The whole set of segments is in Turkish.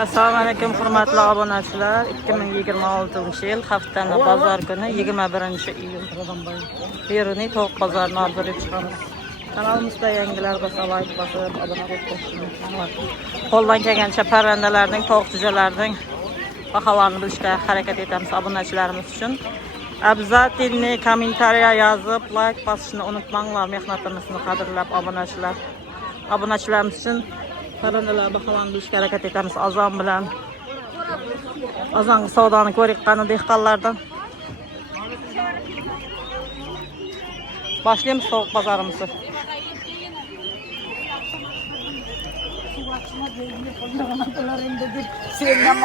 Assalomu alaykum hurmatli obunachilar. 2026-yil haftaning bozor kuni 21-iyun. Beruniy tovuq bozorini orzu chiqamiz. Kanalimizda yangilar bo'lsa like bosib, obuna bo'lib qo'shing. Qo'ldan kelgancha parrandalarning, tovuq jo'jalarining baholarini bilishga harakat etamiz obunachilarimiz uchun. Обязательно kommentariya yozib, like bosishni unutmanglar. Mehnatimizni qadrlab obunachilar. Obunachilarimiz uchun parrandalar baholarini bilishga harakat etamiz azon bilan. Azon savdoni ko'riqqani dehqonlardan. Başlayalım soğuk pazarımızı.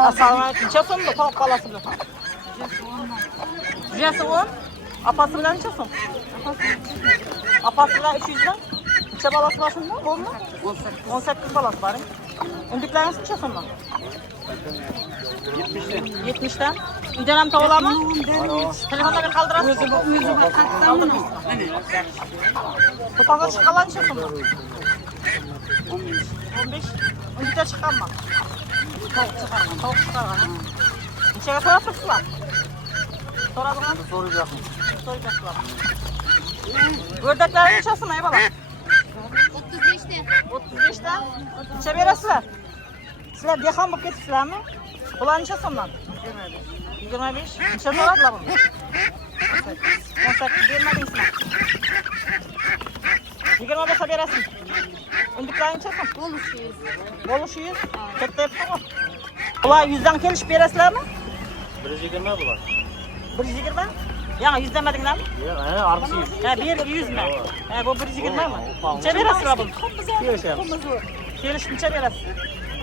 Assalomu alaykum. Necha so'mda tovuq balasi bilan? Jesi 10. Apasi bilan necha so'm? Apasi bilan 300 dan. Necha balasi bor shunda? 10 mi? 18 balasi bor. Undiklarimiz necha so'mdan? 70 dan. Uydan ham tovuqlarmi? Telefonda bir qoldirasiz. Qoldiramiz. To'qolga chiqqanlar necha so'mdan? 15. Undikda chiqqanmi? Tovuq chiqqan. Nechaga so'rabsizlar? So'radingmi? So'rayapsizlar. O'rdaklar necha so'm, ey bola? 35 dan. 35 dan. Necha berasizlar? Sizlar dehqon bo'lib ketibsizlarmi? Bular necha so'mdan? 25. Necha so'radilar buni? 18 bermadingizmi? 20 bo'lsa berasiz. Undiklar necha so'm? Bo'lishi 100. Katta yapsana. Bular 100 dan kelishib berasizlarmi? 120 bular. 120? Yani 100 demedinglarmi? Yo'q, arg'isi 100. Ha, bir 100 mi? Ha, bu 120 mi? Necha berasizlar bunu? Kelishamiz. Kelish necha berasiz?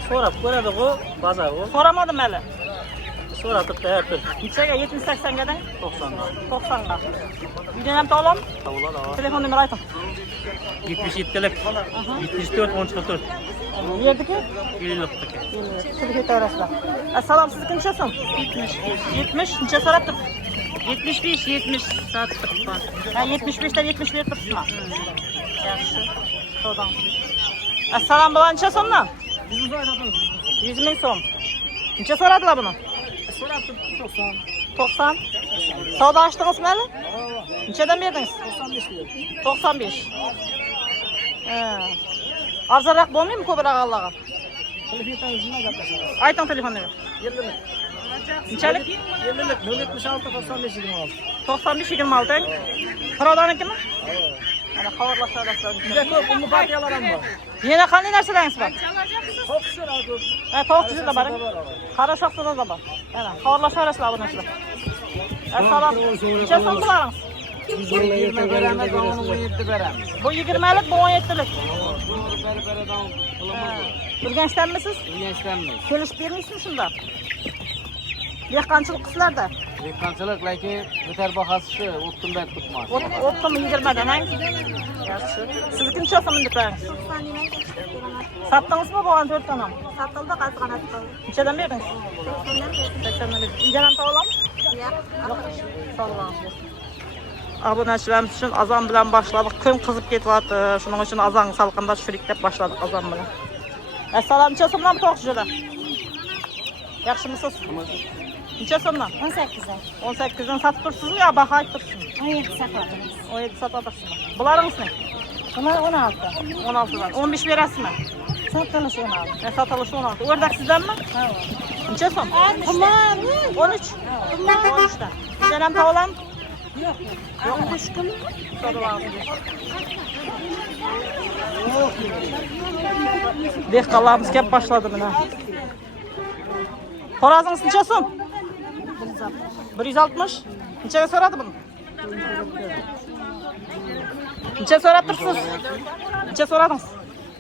So'rab ko'radi-ku, bozor-ku. So'ramadim hali. So'ratib tayyortir. Nechaga? 70-80 gadan? 90 ga. 90 ga. Uydan ham to'g'lam? Tavlar ava. Telefon nomeri ayting. 77lik. 74 14. Bu yerdeki? 50'likdiki. Siz ketaverasizlar. Assalom, siz necha so'm? 70. Necha so'rabdi? 75 70 satib turibman. Ha, 75 dan 70 berib turibsizmi? Yaxshi. Savdon. Assalom, bular necha so'mdan? 100 ming so'm. Necha so'radilar buni? So'rabdi 90. 90. Savdo ochdingizmi hali? Nechadan berdingiz? 95 berdim. 95. Arzonroq bo'lmaymi ko'proq Allohga? Telefoningizga gaplashamiz. Ayting telefonni. 50lik. Nechalik? 50lik 076 95 26. 95 26. Birodarnikimi? Mana xabarlashadilar. Juda ko'p ummu partiyalar ham bor. Yana qanday narsalarimiz bor? To'qchilar ko'p. Ha, tovuqchilar da bor. Qara shoxsada da bor. Mana xabarlashaverasizlar obunachilar. Assalom. Necha so'm bularimiz? 20 beramiz, 17 beramiz. Bu 20lik, bu 17lik. Beri-beridan qilamiz. Urganchdanmisiz? Urganchdanmiz. Kelishib bermaysizmi shunda? Dehqonchilik qizlarda. Dehqonchilik lekin bitar bahasi shu, o'ttimdan tutmas. O'tdim 20dan, ha? Yaxshi. Sizniki necha so'm debsiz? Satdingizmi bo'lgan 4 tan ham? Satildi, qazg'anat qildi. Nechadan berdingiz? 80dan berdingiz. Uydan ham to'g'lammi? Yo'q. Sog'lig'ingiz. Obunachilarimiz uchun azon bilan boshladik. Kun qizib ketyapti. Shuning uchun azon salqinda tushirik deb boshladik azon bilan. Assalom, necha so'mdan tovuq jo'da? Yaxshimisiz? Necha so'mdan? 18 dan. 18 dan satib turibsizmi yo baho aytib turibsizmi? 17 saqladim. 17 sotarsizmi? Bularimizni? Bular 16. 16 dan. 15 berasizmi? Satilish 16. Satilishi 16. O'rdak sizdanmi? Ha. Necha so'm? Qimor. 13. 13 dan. Sen ham to'g'lam? Yo'q. Yo'q, xushkim. Dehqonlarimiz kelib boshladi mana. Xo'rozingiz necha so'm? 160. Nechaga so'radi buni? Necha so'rab tursiz? Necha so'radingiz?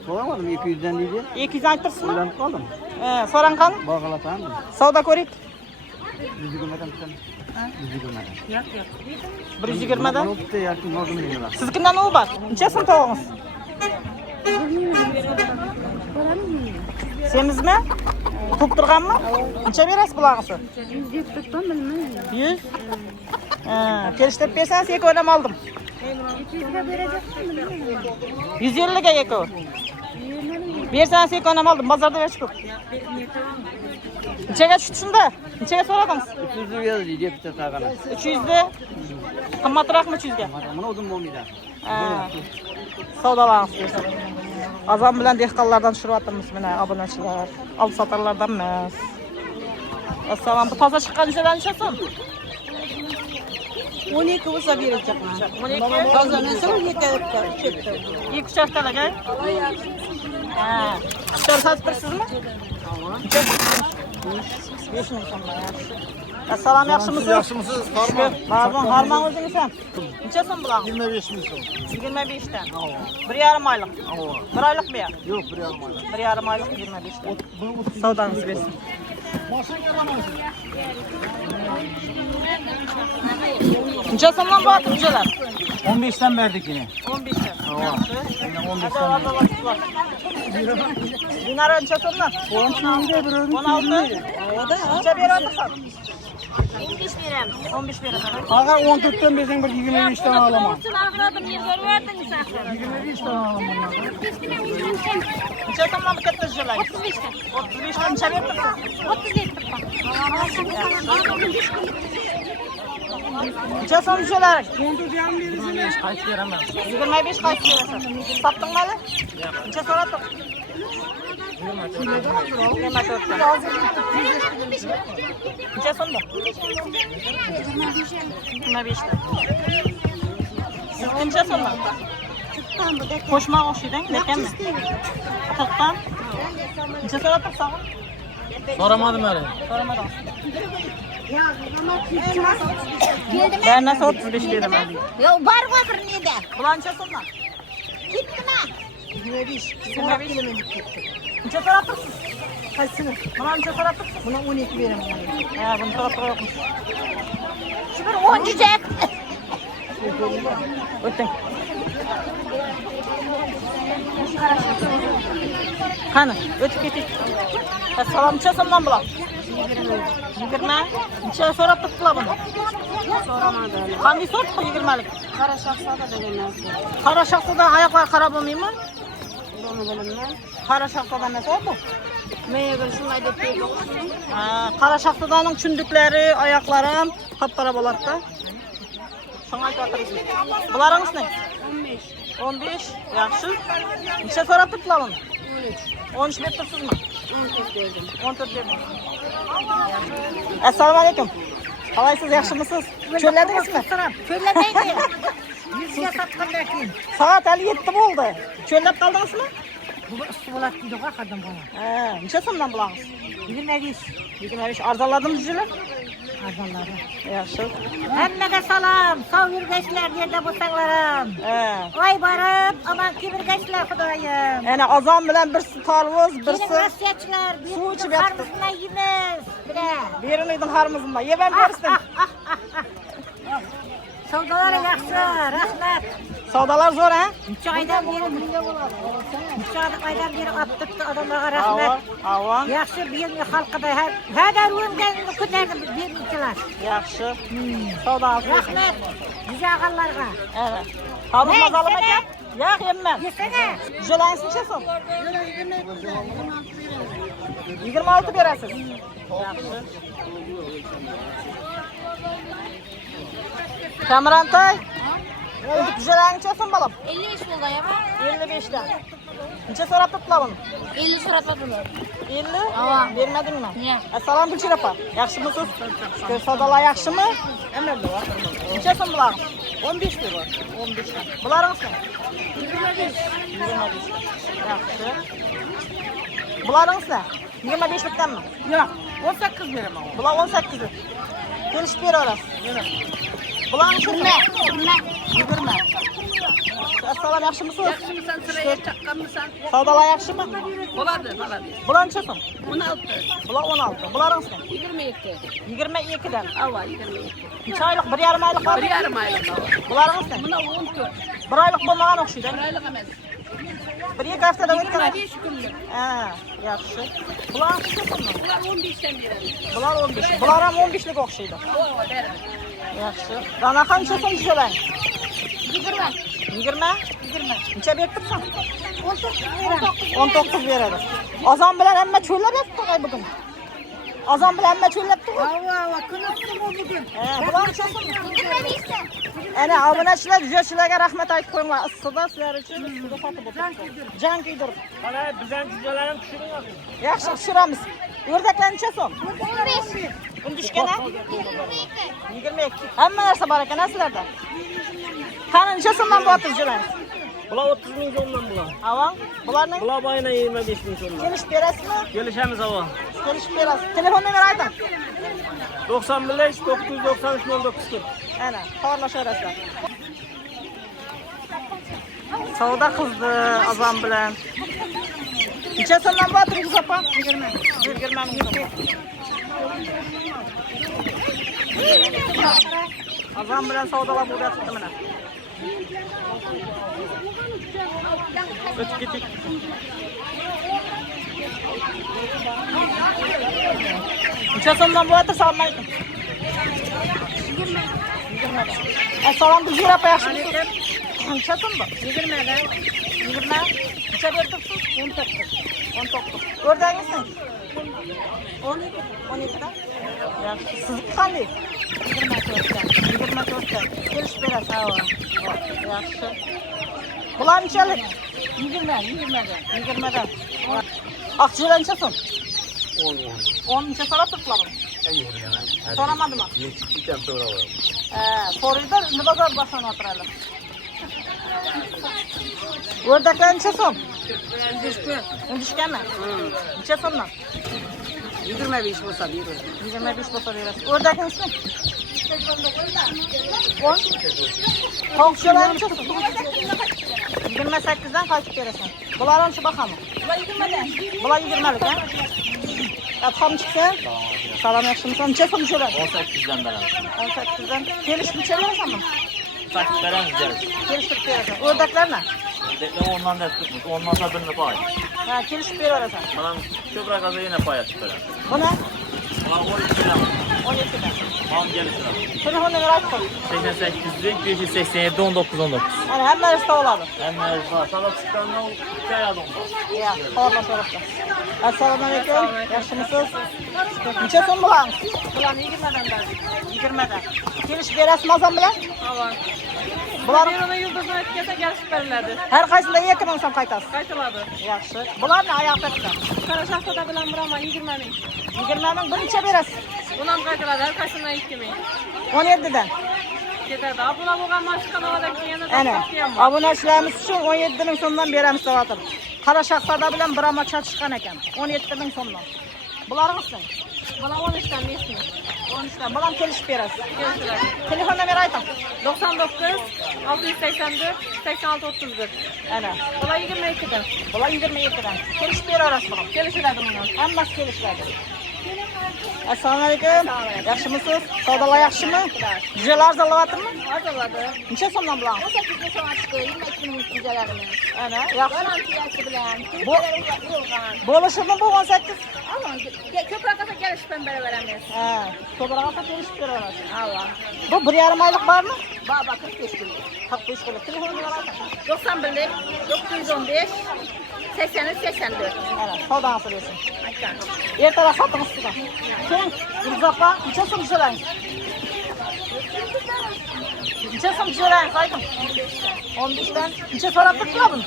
So'ramadim 200 dan deydi. 200 aytibsizmi? O'ylanib qoldim. So'rang qani? Bog'latan. Savdo ko'ring. 120 dan tutdim. 120 dan. Yo'q, yo'q. 120 dan. Bitta yoki nozim deydilar. Sizkidan u bor. Necha so'm tovuqingiz? Semizmi? Ko'p turganmi? Necha berasiz bularni? 100 deb tutdim, bilmayman. 100. Kelishtirib bersangiz yeko'nam oldim. 200 ga berajakmisiz? 150 ga yeko. Bersen sekonam aldım. Bozorda berib ko'p. Nechaga tushdi shunda? Nechaga so'radingiz? 300 liraya deydi bitta taqani. 300 da. Qimmatroqmi 300 ga? Mana uzun bo'lmaydi. Ha. Savdolarimiz bersin. Azam bilan dehqonlardan tushiryapmiz mana obunachilar. Olib sotarlardan emas. Assalom, bu toza chiqqan nechadan nechasi? 12 bo'lsa beracakman. 12. Tozalasa 2 2 haftalarga? Ha. Tor sotib tursizmi? Assalom, yaxshimisiz? Yaxshimisiz? Farmon. Farmon, harmon o'zingiz ham. Necha so'm bular? 25 ming so'm. 25 dan. 1,5 oylik. 1 oylikmi ya? Yo'q, 1,5 oylik. 1,5 oylik 25 dan. Savdangiz bersin. Necha so'mdan bo'lyapti bujalar? 15 dan berdik yine. 15 dan. Yaxshi. 15 dan. Dinara necha so'mdan? 16. Necha beryapsan? 15 beramiz. 15 beraman. Agar 14 dan bersang bir 25 dan olaman. 25 tane alalım. Necha so'mdan katta bujalar? 35 dan. 35 dan necha beryapsiz? 37. Necha so'm bujalar? 25 qaytib beraman. 25 qaytib berasan. Sotdingmi hali? Necha so'rading? 24 dan. Necha so'mda? 25 dan. Siz necha so'mdan? Qo'shmoq o'xshaydi, lekinmi? 40 dan. Necha so'rading sen? Soramadim hali. Soramadim. Ben nasıl 35 beraman? Yo'q, bor va bir neda. Bular necha so'mdan? Ketdimi? 25. Necha so'radingiz? Qaysini? Mana necha so'radingiz? Buni 12 beraman. Ha, buni so'rab qo'yapmiz. Shu bir 10 jucak. O'ting. Qani, o'tib keting. Assalom, necha so'mdan bular? 20. Necha so'rab turibdilar buni? So'ramadim. Qanday so'rabdi 20lik? Qara shahzoda degan narsa. Qara shahzoda oyoqlari qara bo'lmaymi? Buni bilaman. Qara shahzoda emas bu. Menga bir shunday deb keldi. Ha, qara shahzodaning chunduklari, oyoqlari ham qop-qora bo'ladi-da. Shunga aytib Bularingiz ne? 15. 15. Yaxshi. Necha so'rab turibdilar buni? 13 berib tursizmi? 14 berdim. 14 berdim. Assalomu alaykum. Qalaysiz, yaxshimisiz? Cho'lladingizmi? Cho'llamaydi. 100 ga sotgandan keyin. Soat hali 7 bo'ldi. Cho'llab qoldingizmi? Bu istibolat deydi qo'y qadam bana. Ha, necha so'mdan bulangiz? 25. 25 arzonladimi jujular? Arzonlari. Yaxshi. Hammaga salom. Sog' yurgaysizlar, yerda bo'lsanglar ham. Ha. Voy borib, aman kibirgaysizlar xudoyim. Ana azon bilan birsi tarvuz, Keling birsi Rossiyachilar, suv ichib yotdi. qarmizni yeymiz. Bira. Beriniydi harmizmi? Yeb ham bersin. Savdolar yaxshi, rahmat. Savdolar zo'r, ha? Necha oydan beri necha oydan beri olib turibdi odamlarga rahmat. Ava. Yaxshi buyurtma xalqida hadar o'nganini ko'tarib beruvchilar. Yaxshi. Savdolar. Rahmat güzag'allarga. Evet. Tavuk Hey, mazalım sene. ekan? Yo'q, yemman. Yesene. Jo'langiz necha so'm? 26 berasiz. Yaxshi. Kamrantay. Jo'lang necha so'm bolam? 55 bo'ldi ayama. 55 dan. Necha so'rab turibdilar buni? 50 so'rab turdilar. 50? Ava. Bermadingmi? Yo'q. Assalom Gulchira opa. Yaxshimisiz? Shukur, savdolar yaxshimi? Necha so'm bular? 15 bor. 15 dan. Bularingiz-chi? 25. 25. Yaxshi. Bularingiz-chi? 25 bitganmi? Yo'q, 18 beraman. Bular 18. Kelishib beraverasiz. Bularni nima? 20. Assalom, yaxshimisiz? Yaxshimisan, siraya chaqqanmisan? Savdolar yaxshimi? Bo'ladi, bo'ladi. Bular necha so'm? 16. Bular 16. Bularingiz-chi? 22. 22 dan. Ava 22. Necha oylik? 1,5 oylik bormi? 1,5 oylik. Bularingiz-chi? Buna 14. 1 oylik bo'lmagan o'xshaydi. Oylik emas. 1-2 haftada o'tgan. 25 kunlik. Ha, yaxshi. Bular necha so'm? Ular 15 dan beradi. Bular 15. Bular ham 15 lik o'xshaydi. O, beradi. Yaxshi. Dana qancha so'm jo'lang? 20. 20? 20. Necha berib tursan? 19. 19 beradi. Azon bilan hamma cho'llab yotdi bugun. Azon bilan hamma cho'llabdi. Ava, kunutdim o bugün. Bular uchun. Ana obunachilar, jujachilarga rahmat aytib qo'yinglar. Issiqda sizlar uchun suvda sotib o'tiribdi. Jan kuydirib. Mana bizdan jujalarni tushiring. Yaxshi tushiramiz. O'rdaklar necha so'm? 15. Undishkana? 22. Hamma narsa bor ekan sizlarda. Qani necha so'mdan bo'lyapti jujalar? Bular 30 ming so'mdan bular. Ava, bularning Bular bayna 25 ming so'mdan. kelishib berasizmi? Kelishamiz ava. Kelishib berasiz. Telefon nomeri ayting. 95 993 0940. Ana, xayrlasharasizlar. Savdo qildi azon bilan. Necha so'mdan bo'lyapti Gulzapa? 20. 20 ming so'm. Azon bilan savdolar bo'lyapti mana. O'tib ketik. Necha so'mdan bo'lyapti? Assalomu alaykum. 20. Assalomu alaykum Gulzapa, yaxshimisiz? Necha so'm bu? 20 dan. 20. Necha berib tursiz? 19. 19. O'rdangizni? 12 dan. Yaxshi. Sizniki qanday? 24 dan. Kelishib berasiz. Yaxshi. Bular nechalik? 20 dan. 20 dan. Aqchilar necha so'm? 10 necha so'rab turibdilar buni? So'ramadimi? So'raydi, endi bozor boshlanib o'tiradi. O'rdaklar necha so'm? 12 mi? Necha so'mdan? 25 bo'lsa beradi. 25 bo'lsa berasiz. O'rdakning ismi? 10. Qo'shchalar necha so'm? 28 dan qaytib berasan. Bular onchi bahami? Bular 20 dan. Bular 20 lik, ha? Atam chiqsa, salom yaxshimisan? Necha so'm so'radi? 18 dan beramiz. 18 dan. Kelishib necha berasanmi? Taktik beramiz jarib. Kelishib berasan. O'rdaklarni? Deklar 10 dan tutmuş. 10 dan birini pay. Ha, kelishib beraverasan. Mana ko'proq aza yana pay atib beramiz. Buni Bular 12 dan. 12 dan. Ham kelishadi. Telefon nomeri aytib qo'y. 88 587 19 19. Ana hamma narsa oladi. Hamma sabab chiqqandan 2 oy oldin. Ya, xayrlashamiz. Assalomu alaykum. Yaxshimisiz? Necha so'm bo'lamiz? Bular 20 dan beradi. 20 dan. Kelishib berasizmi azon bilan? Ava. Bular Ona yulduzini aytganda kelishib beriladi. har qaysidan 2 ming so'm qaytasiz. Qaytiladi. Yaxshi. Bularni oyoqda tutadi. Qara shahzoda bilan buraman 20 ming. 20 ming bir necha berasiz? Buni ham qaytiladi, har qaysidan 2 ming. 17 dan. Ketadi. Bular bo'lgan mana shu kanaldan keyin Ana, obunachilarimiz uchun 17 ming so'mdan beramiz deyapti. Qara shahzoda bilan birama chiqqan ekan. 17 ming so'mdan. Bularimizni? Bular 13 dan 5 ming. 13 dan. Bular kelishib berasiz. Kelishiladi. Telefon nomeri ayting. 99 684 86 31. Ana, Bular 22 dan. bular 27 dan. Kelishib beraverasiz bular. Kelishiladi buni. Hammasi kelishadi. Assalomu alaykum. Yaxshimisiz? Savdolar yaxshimi? Jujalar arzonlayaptimi? Arzonladi. Necha so'mdan bular? 18 ming so'm chiqdi. 22 ming jujalarimiz. Ana, yaxshi. Garantiyasi bilan. Bu- bo'lgan. Bo'lishimi bu 18? Aman, ko'proq qilsa kelishib ham beraveramiz. Ha, ko'proq kelishib beraverasiz. Ava. Bu 1,5 oylik bormi? Baba 45 kunlik. 45 kunlik. Telefon nomeri ayting. 91 915 83 84. Ana, savdangizni bersin. Aytgan. Ertaroq soting ustidan. Keyin Gulzapa, necha so'm so'raysiz? Necha so'm so'raysiz ayting. 15 dan. Necha so'rab turibdilar buni?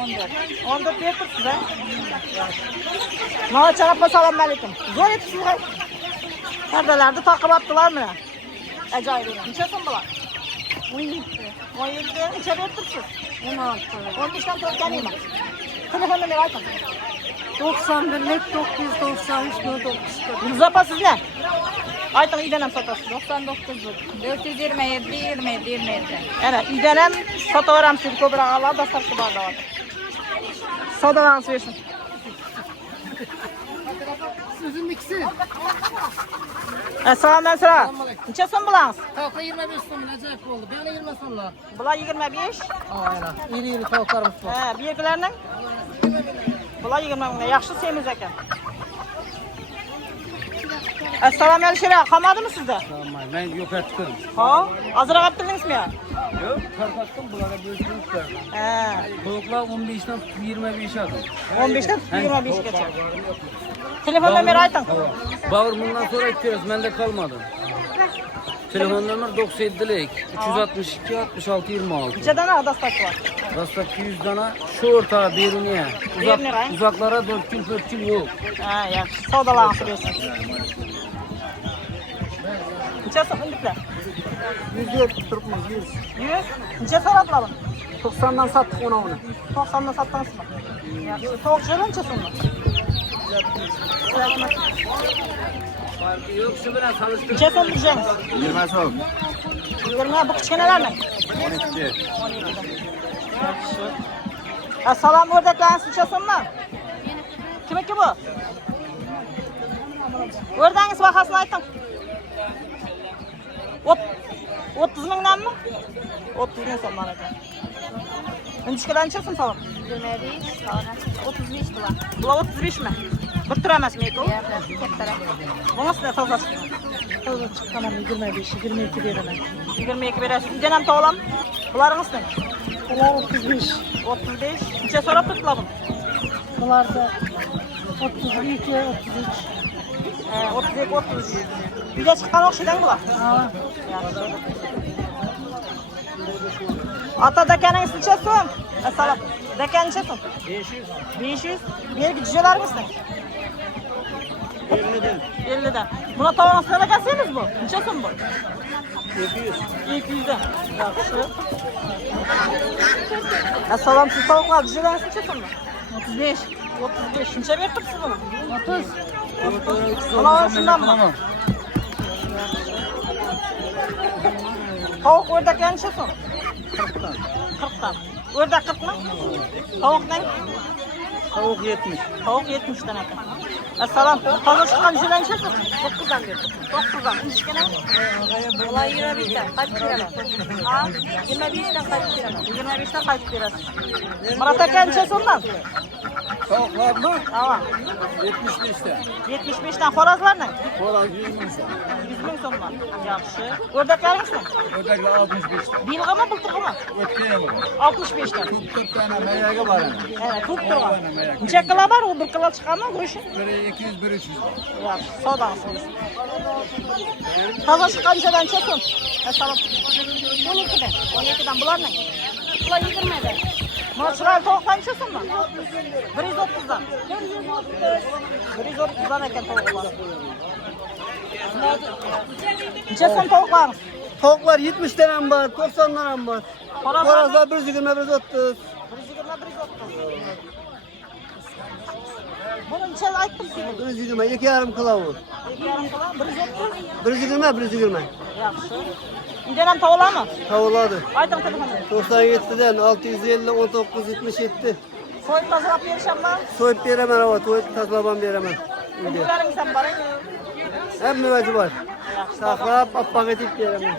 14. 14 berib turibsiz, ha? Nochar opa, assalomu alaykum. Zo'r etibsiz, ha? Pardalarni taqib olibdilar mana. Ajoyib. Necha so'm bular? 17. 17. Necha berib turibsiz? 16. 15 dan to'rtganingmi? Telefon nomeri ayting. 91 993 940. Gulzapa sizlar? Ayting, uydan ham sotasiz. 99 427 27 27. Ana, uydan ham sotaveramiz, ko'proq alloh dastlabki bor deyapti. Savdolarni bersin. Assalomu alaykum. Necha so'm bo'lamiz? Tavuklar 25 so'm, acayip oldu. Beni 20 so'mlar. Bular 25. Aynen. İri tavuklarımız var. Ha, bu yerlarning? Bular 20 ming. Yaxshi semiz ekan. Assalomu alaykum. Qolmadimi sizda? Tamam. Ben yok ettim. Ha? Azırak yaptırdınız mı ya? Yok, tarkattım bunlara bölüştürüp verdim. He. Tavuklar 15'ten 25 aldım. 15'ten 25 geçer. Telefon numara aytın. Bağır bundan sonra istiyoruz, bende kalmadı. Telefon numara 97'lik 362 66 26. Neçe tane adastak var? Rastaki 100 tane şu ortağa Beruniye. Beruniye kay? Uzaklara 4 kil 4 kil yok. Ha, yaxshi. Savdolarni sürüyorsun. Neçe fındıklar? 100 lira turpmuz 100. 100. Neçe so'radilar buni? 90'dan sattık ona onu. 90'dan sattыңызmı? Yaxshi. Tovuq jo'ra neçe so'mmi? Farkı yok, şu bilen çalıştırın. Neçe so'm berjamiz? 20 so'm. 20 bu kichkinalarni? 12. Yaxshi. Assalom o'rdaklarni neçe so'mmi? Kimniki bu? O'rdangiz bahosini ayting. 30 mingdanmi? 30 ming so'mdan ekan. Inchkadan necha so'm so'm? 25, sonra 35 bulan. Bular 35 mi? Bir tur emasmi-ku? Kattara. Bunisi da toza chiqqan. Toza chiqqanam 25, 22 beraman. 22 berasiz. Uydan ham to'g'lam. Bularingizmi? Bular 35. 35. Necha so'rab turibdilar buni? Bularda 32, 33. 32, 33. Uyga chiqqan o'xshaydan bular. Ha. Yaxshi. Ata dakaningiz necha so'm? Assalom. Dakan necha so'm? 500. 500. Bergi jo'laringizmi? 50'den. Buna tavan söyleyeceksiniz bu. Neçe so'm bu? 200. 200'den. Yaxshi. Assalom, siz tavuklar jo'langiz neçe so'm? 35. 35. Neçe berib turibsiz buni? 30. Buna shundanmi? Tavuk o'rdaklar necha so'm? 40'dan. 40'dan. O'rdak 40 mı? Tavukdan? Tavuk 70. Tavuk 70'den ekan. Assalom, toza chiqqan jo'lan necha so'm? 9'dan berdim. 9'dan. Inchkina? Bular 25'dan qaytib beraman. Ha? 25'dan qaytib beraman. 25'dan qaytib berasiz. Murat aka necha so'mdan? Tavuklar mı? Tamam. 75'te. 75'dan xo'rozlarni? Xo'roz 100 ming so'm. 100 ming so'mdan. Yaxshi. O'rdaklaringizmi? Ötekler 65'te. Bilg'imi, bultig'imi? Ötkeye mi? 65'dan. 4 tane meyaga var. Evet, tut turgan. Necha kilo bor? U 1 kilo chiqadimi go'shti? Biri 200, biri 300. Yaxshi, savdongisiz. Toza chiqqan jo'lan necha so'm? Assalom. 12'dan. 12'dan bularning? Bular 20'dan. Mana chiroyli tovuqlar necha so'mdan? 130'dan. 130'dan ekan tovuqlar. Necha so'm tovuqlaringiz? Tavuklar 70'den ham var, 90'dan ham var. Xo'rozlar Xo'rozlar 120, 130. 120, 130. Bunu necha aytdingiz? 120, 2,5 kilo bu. 2,5 kilo, 130. 120, 120. Yaxshi. Uydan ham tovuqlarmi? Tavuladı. Ayting telefonni. 97'den 650, 19, 77. So'yib tozalab berishammi? Soyup beraman hava, soyup tazlaban beraman. Uylaringiz ham boring. Hem müveci var. Yaxshi. Saklap, appak edip beraman.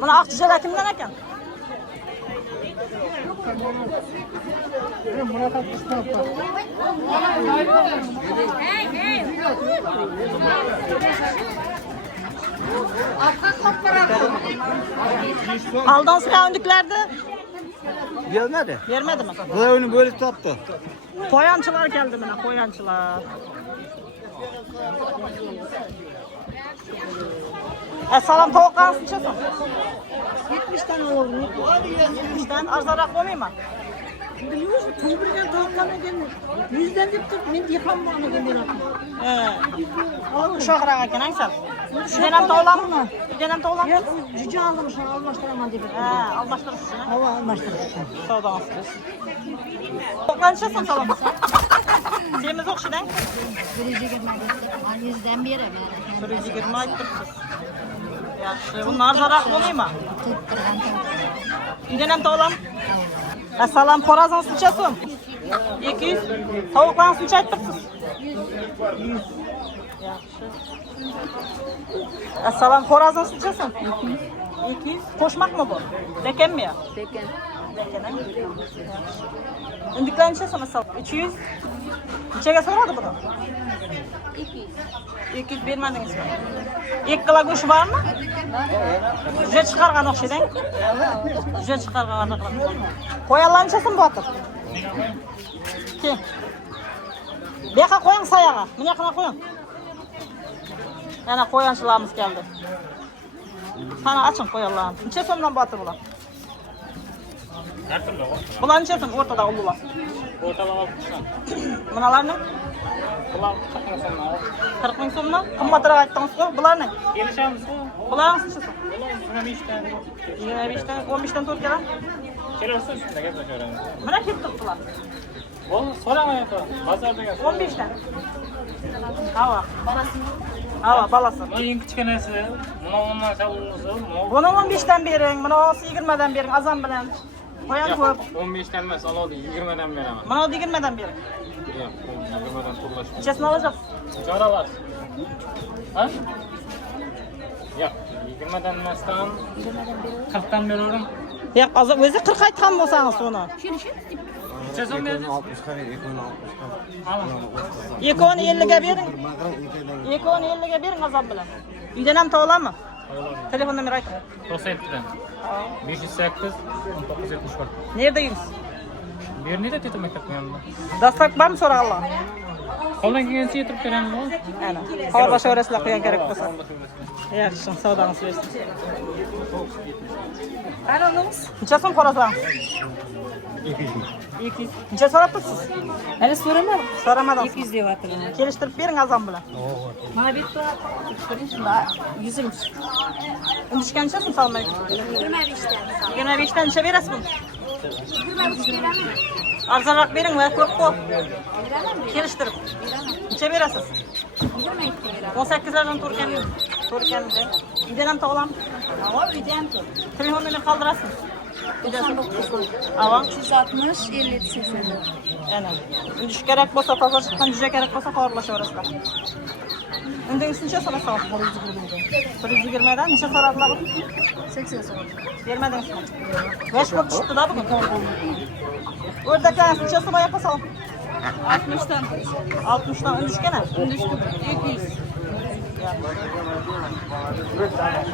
Buni oq jo'la kimdan ekan? Murat aka istopa. Aldın sıra öndüklerdi. Gelmedi. Vermedi mi? Bu oyunu böyle taptı. Koyançılar geldi bana, koyançılar. Assalom, tavuklarınız necha so'm? 70'dan alalım. 70'dan arzonroq bo'lmaymi? Biliyorsun, to'g'ridan tavuklarni ekan 100'dan deb turib, men dehqon bog'ini beraman. Ushoqroq ekan, angsal. Uydan ham tovuqlarmi? Uydan ham tovuqlarmi? Yo'q, juja oldim, shuni almashtiraman deb. Almashtirish uchun. Hava almashtirish. Savdongisiz. Tovuqlar necha so'm salom? Semiz o'xshidan? 120 100'dan beraman. 120 aytibsiz. Yaxshi. Bundan arzonroq bo'lmaymi? Uydan ham tovuqlarmi? Assalom, xo'rozingiz necha so'm? 200. Tovuqlaringiz necha aytibsiz? 100. Yaxshi. Assalom, xo'rozingiz necha so'm? 200. Qo'shmoqmi bu? Bekanmi yo? Bekan. Bekan. Yaxshi. Indiklancha mesela 300. Nechaga so'radi buni? 200. 200 bermadingiz mi? 2 kilo go'sht bormi? Juda chiqargan o'xshaydi. Juda chiqargan aniqlab. Qo'yallanchasini botib. Kel. Bu yoqqa qo'ying soyaga. Bu yoqqa qo'ying. Yana qo'yanchilarimiz keldi. Qani oching qo'yallarni. Necha so'mdan botib bular? Bular necha so'm o'rtada ulular? O'rtada 60 so'm. Bunalarning Bular 40 so'mdan. 40 ming so'mdan qimmatroq aytdingiz-ku. Bularning Kelishamiz-ku. bularning necha so'm? Bular 25 dan. 25 dan 15 dan 4 keladi. Kelasiz shunda gaplashaveramiz. Mana kelib turibdilar. Bu so'ramayapti. Bozorda 15 dan. Hava. Hava balası. Bu eng kichkinasi. Buni 10 dan savunsa, Bunu 15 dan bering, bunu 20 dan bering azam bilan. Qo'yan ko'p. 15 dan emas, oladi 20 dan beraman. Mana 20 dan bering. Yo'q, 20 dan turlashib. Nechasini olasiz? Joralar. Ha? Yo'q, 20 dan emasdan 40 dan beraverim. Yo'q, hozir o'zi 40 aytgan bo'lsangiz uni. Necha so'm berdingiz? 2'ni 50 ga bering. 2'ni 50 ga bering azam bilan. Uydan ham to'lami? Telefon nomeri ayting. 97 dan. 508 1974. Nerede yursiz? Bu yerda tetir maktabning yonida. Dastak bormi so'rag'anlar? Qo'ldan kelgancha yetirib beramiz. Ana, xabarlashaverasizlar qo'yan kerak bo'lsa. Yaxshi, savdangiz bersin. Qaroqingiz? Necha so'm qo'rasangiz? 200. Necha so'rab tursiz? Hali so'ramadim. So'ramadim. 200 deyaptilar. Kelishtirib bering azam bilan. Mana bu yerda ko'ring shunda 100 ming. Undishga necha so'm salmaydi? 25 dan. 25 dan necha berasiz buni? 23 beraman. Arzonroq bering va ko'p qo'y. Kelishtirib. Necha berasiz? 22 beraman. 18 lardan to'rkanida. Uydan ham tog'lam. Havo uyda ham tur. Telefon nomerini qoldirasiz. 99. Ava. 360 57 84. Ana. Undish kerak bo'lsa, toza chiqqan juda kerak bo'lsa xabarlashaverasizlar. Unda necha so'rasa? 120 dan necha so'radilar? 80 so'm. Bermadingizmi? Yosh ko'p chiqdi-da bugun. O'rdaklar necha so'm oyoqqa sol? 60 dan. 60 dan undishkana? 200.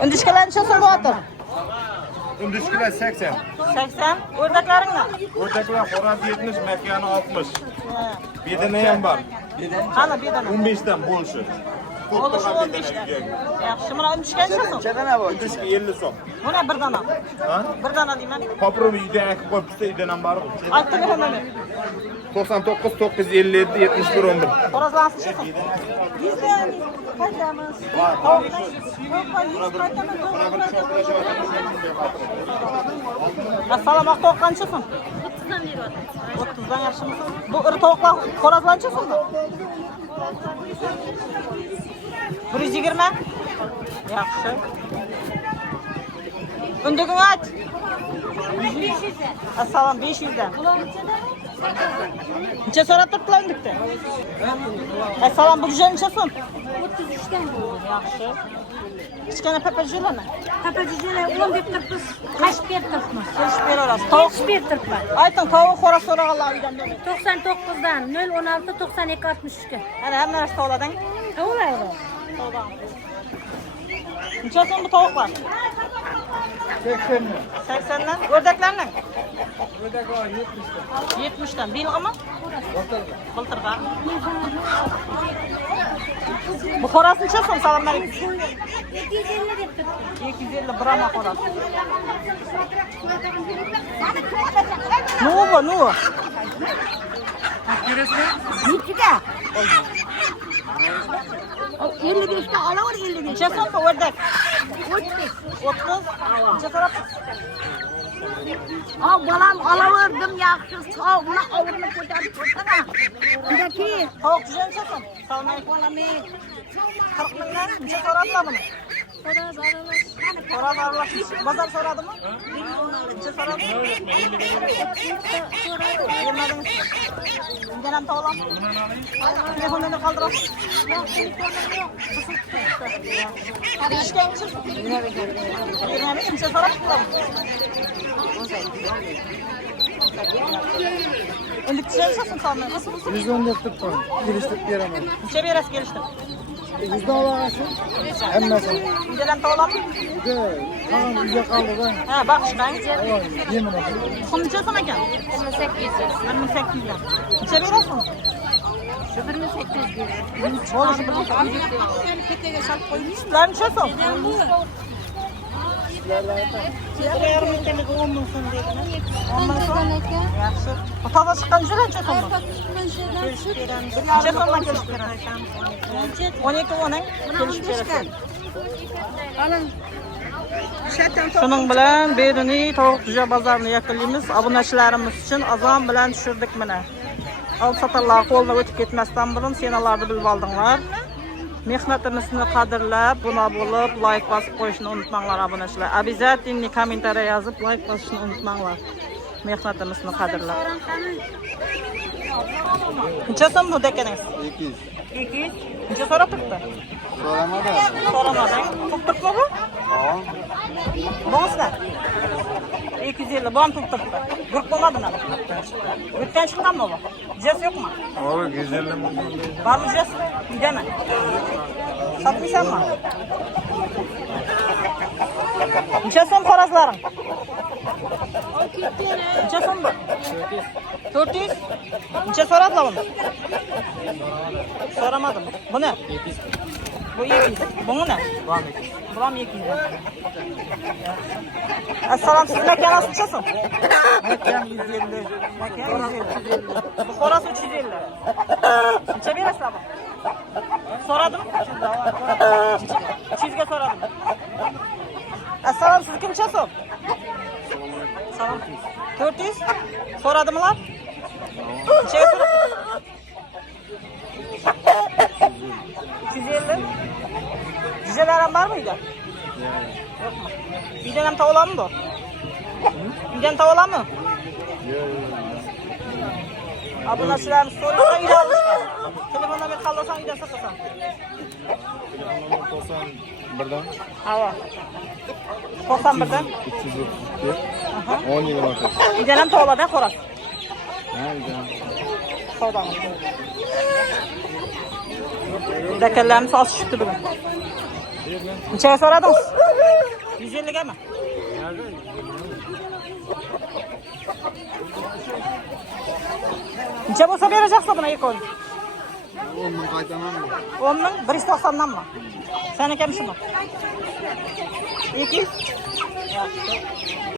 Undishkalar necha so'm bo'lyapti? Undishkilar 80. 80. O'rdaklaringlar? O'rtaklar xo'roz 70, makani 60. Bedana ham bor. Qani bedana? 15 dan bo'lishi. Bo'lishi 15 dan. Yaxshi, mana undishka necha so'm? Chadana bor. Undishki 50 so'm. Buna bir dana. Ha? Bir dana deyman. Poprovni uydan akib qo'yib tursa, uydan ham bor. Ayt telefon nomeri. 99 957 71 11. Xo'rozlansiz necha so'm? 100 dan. Qaytamiz. Assalomu alaykum, tovuq qancha so'm? 30 dan beryapman. 30 dan yaxshimisiz? Bu iri tovuqlar xo'rozlancha so'mmi? 120? Yaxshi. Undigini ayt. 500 dan. Assalom 500 dan. Bular nechada? Necha so'rab turibdilar undikda? Assalom bu juda necha so'm? 33 dan bo'ldi. Yaxshi. Kichkina papajo'larmi? Papajijelar 10 deb turibmiz. Qashib berib turibmiz. Kelishib berasiz. Tovuq Qashib berib turibman. ayting, tovuq xo'roz so'raganlar uydan bering. 99 dan 016 92 63 ga. Ana hamma narsa to'lading. To'g'ri. Necha so'm bu tovuqlar? 80 dan. O'rdaklarning? 70 dan. Bilg'imi? Biltirg'a. Bu xo'roz necha so'm? Salom alaykum. 250 deb turibdi. 250 brama xo'roz. Nuva, nuva. Nechida? 55 dan olaver 55. Necha so'm bu o'rdak? 30. 30. Necha so'rab? Al balam olaverdim yaxshi. Sog' buni og'irni ko'tarib turibdi-da. Undaki Tovuq juda necha so'm? Salom alaykum. 40 mingdan necha so'radilar buni? Xo'roz aralash. Bozor so'radimi? Necha so'radi? Bermadingiz. Undan ham to'g'lam. Telefonini qoldirasiz. Ishga necha so'm? 20 necha so'rabdilar? Endi tushunsiz sonini. 110 deb turibman. Kelishtirib beraman. Necha berasiz kelishdim? 100 olasiz. Hammasi. Uydan to'g'lammi? Tamam, uyga qoldi-da. Ha, bag'ishlang. Yemin Tuxum necha so'm ekan? 1800. 1800 dan. Necha berasiz? 1800 beradi. Bo'lishi bir Ketega salib qo'ymish. Sizlar necha so'm? Yarim mingtalik 10 ming so'm dedimi? 10 ming so'm. Yaxshi. Toza chiqqan uchun necha so'm? Necha so'mdan kelishib berasiz? 12 o'ning kelishib berasiz. Shuning bilan Beruniy tovuq jo'ja bozorini yakunlaymiz. Obunachilarimiz uchun azon bilan tushirdik mana. Al-Satarlar qo'ldan o'tib ketmasdan burun senalarni bilib oldinglar. Mehnatimizni qadrlab, buna bo'lib, like bosib qo'yishni unutmanglar obunachilar. Обязательно kommentariy yozib, like bosishni unutmanglar. Mehnatimizni qadrlab. Necha so'm bu dekaningiz? 200. 200. Necha so'rab turibdi? So'ramadi. So'ramading. To'xtatma bu? Ha. Bo'slar. 250 bon to'xtatdi. Guruh bo'lmadimi? O'tgan chiqqanmi bu? Jes yo'qmi? Oy, 150 ming. Bormi jes? Uydami? Sotmaysanmi? Necha so'm xorazlaring? Necha so'm bu? 400. Necha so'radilar buni? So'ramadim. Buni? Bu 200. Buni ne? Bu ham 200. Assalom, siz makanasi necha so'm? Makam 150. Makan 150. Bu xo'roz 350. Necha berasizlar bu? So'radim. 300 ga so'radim. Assalom, sizniki necha so'm? Salom. 400. So'radimlar? Nechaga so'rading? 250. Cüceler ham bormi uyda? Yo'qmi? Uydan ham tovolammi bu? Uydan tovolammi? Obunachilarimiz so'rasa uyda olishgan. Telefon nomer qo'llasang uydan sotasan. Telefon 91dan. Havo. 91dan. 332. Aha. 10 Uydan ham tovolading xo'roz. Ha, uydan. Savdami. Dakallarimiz osishibdi bugun. Nechaga so'radingiz? 150 gami? Necha bo'lsa berajaksiz buni yakun? 10 ming qaytaman. 10 ming 190 danmi? Saniki ham shumi? 200. Yaxshi.